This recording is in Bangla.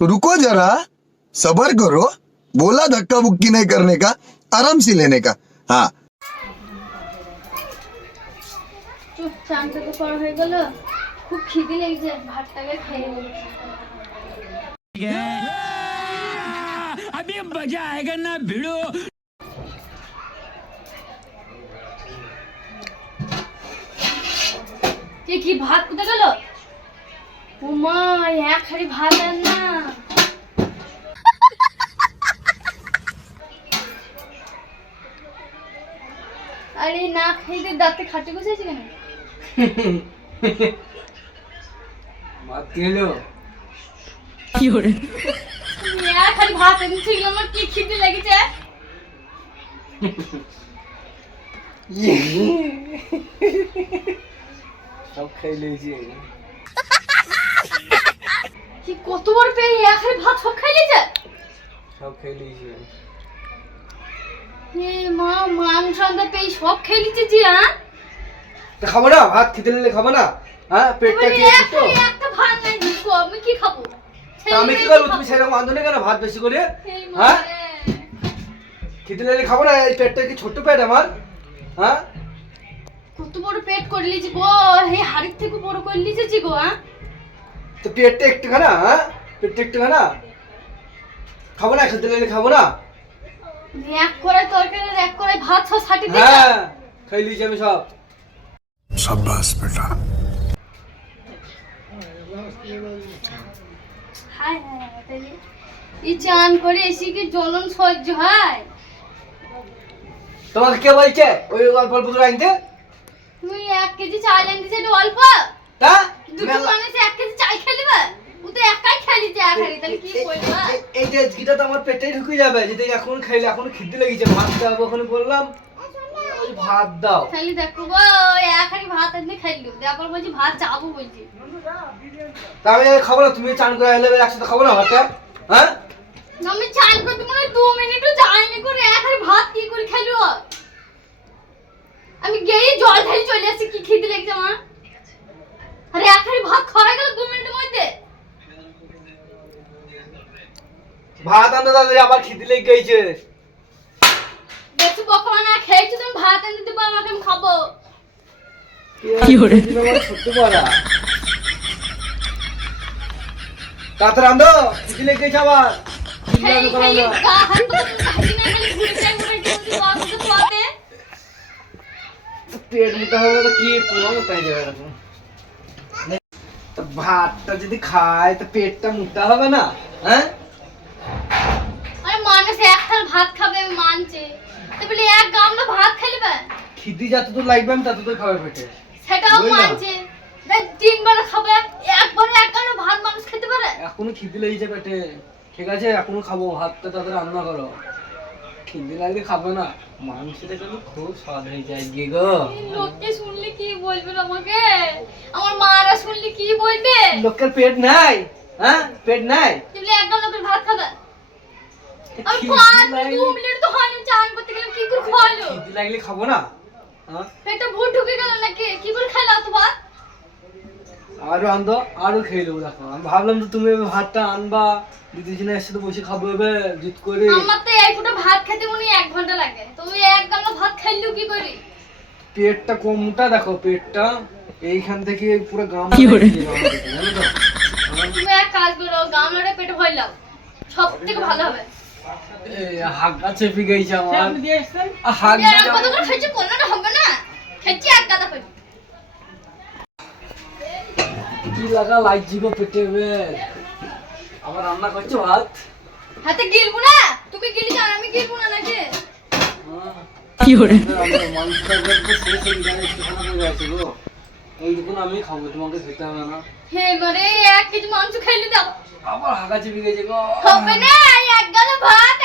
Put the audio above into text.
तो रुको जरा सबर करो बोला धक्का बुक्की नहीं करने का आराम से लेने का हाँ চুপ চানটা তো করা হয়ে গেল খুব খিদে লেগেছে ভাতটাকে খেয়ে নিই अभी मजा आएगा ना भिड़ो কে কি ভাত কোথায় গেল এক হাড়ি ভাত আর না। আরে না খাইতে দাঁতে খাটে বসেছে কেন? ভাত খেলো তুমি এক হাড়ি ভাত এনে ঠিক আমার কি খিদে লেগেছে? সব খাই লেছি কি কত বড় পেয়ে হাড়ি ভাত সব খাই লিয়েছে সব খাই লেছি এ মা মাংস আনতে পেয়ে সব খেয়ে লিচ্ছে জি হ্যাঁ? তা খাব না? ভাত খেতে নিলে খাব না? হ্যাঁ পেটটা খেয়ে তো। একটা ভাত নাই দিছো আমি কি খাব? আমি কি করব? তুমি সেরকম আন্দোলন কেন? ভাত বেশি করে? হ্যাঁ। খেতে নিলে খাব না? এই পেটটা কি ছোট্ট পেট আমার? হ্যাঁ? কত বড় পেট করে লিছি গো? এই হাড়ির থেকে বড় করে লিছেছি গো হ্যাঁ? তো পেটটা একটু খানা হ্যাঁ পেটটা একটু খানা খাব না খেতে লাগলে খাব না? হ্যাঁ, চান করে কি সহ্য তোমাকে কে বলছে? ওই অল্প অল্প আনতে? তুমি এক কেজি চাল আনতে অল্প। তা? এক কেজি খেলিবে ও তো একাই হাড়ি তাহলে কি করবা এই- যে গিটা তো আমার পেটে ঢুকে যাবে যদি এখন খাইলে এখন খিদে লেগেছে ভাত খাব এখন বললাম। ভাত দাও। খালি দেখো গো ভাত এনে খাইলো তারপর বলছি ভাত চাবো বলছি। তা আমি খাব না তুমি চান করে এলে একসাথে খাব না ভাতটা? হ্যাঁ? আমি চান করতে মনে দু মিনিটও যাইনি করে এক হাড়ি ভাত কি করে খেলো? আমি গেই জল ঢালি চলে আসছি কি খিদে লেগেছে আমার আরে এক হাড়ি ভাত খাওয়া গেল দু মিনিটের মধ্যে ভাত আনতে তাদের আবার খিদে লেগে গেছে। দেখছি বকমা না খেয়েছি তুমি ভাত এনে দিবো আমাকে আমি খাব। কি আন্দো খিদে লেগে গেছে আবার। আনতে পেট মোটা হবে তো কি পুরো মোটা হয়ে যাবে এরকম? ভাতটা যদি খায় তো পেটটা মোটা হবে না হ্যাঁ? এক থাল ভাত খাবে মানছি। তো বলি এক গামলা ভাত খেলিবে খিদি যত দূর লাগবে আমি তত দূর খাবে পেটে। সেটাও মানছে। দেখ তিনবার খাবে একবারে এক গামলা ভাত মানুষ খেতে পারে? এখনও খিদে লেগেছে পেটে। ঠিক আছে এখনও খাব ভাতটা তাদের রান্না করো। খিদে লাগলে খাবে না। মাংসটা কিন্তু খুব স্বাদ হয়ে যায় গো এই লোককে শুনলে কি বলবে আমাকে আমার মারা শুনলে কি বলবে? লোকের পেট নাই হ্যাঁ? পেট নাই। তুই এক গামলা করে ভাত খাবে। আমি পাঁচ দু মিনিট তো হয়নি চান করতে গেলাম কি করে খাওয়ালো? খিদে লাগলে খাব না? হ্যাঁ? পেটে ভূত ঢুকে গেল নাকি? কি করে খেলা তো ভাত? আরও আনতো আরও খেয়ে নেব দেখো। আমি ভাবলাম তো তুমি ভাতটা আনবা দিদি একসাথে বসে খাব এবার জুত করে। আমার তো এই ফুটো ভাত খেতে মনে এক ঘণ্টা লাগে। তুমি এক গামলা ভাত খাইলেও কি করি? পেটটা কমটা দেখো পেটটা এইখান থেকে পুরো গাম তুমি এক কাজ করো গামলাটা পেটে ভরলাম সব থেকে ভালো হবে। হাগা চেপে গেছে আমার। হাগ কত করে খাইছি কোনোটা হবে না? খেয়েছি এক গাদা করে কি লাগা লাগছি গো পেটে আমার রান্না করছ ভাত? হাতে গিলবো না? তুমি গিলি জান আমি গিলবো না নাকি? কি করে হয়ে গো? এইটুকুন আমি খাব তোমাকে খেতে হবে না। হে এবারে এক কেজি মাংস খাইলে দাও আবার হাগা চেপে গেছে গো। হবে না এক গাদা ভাত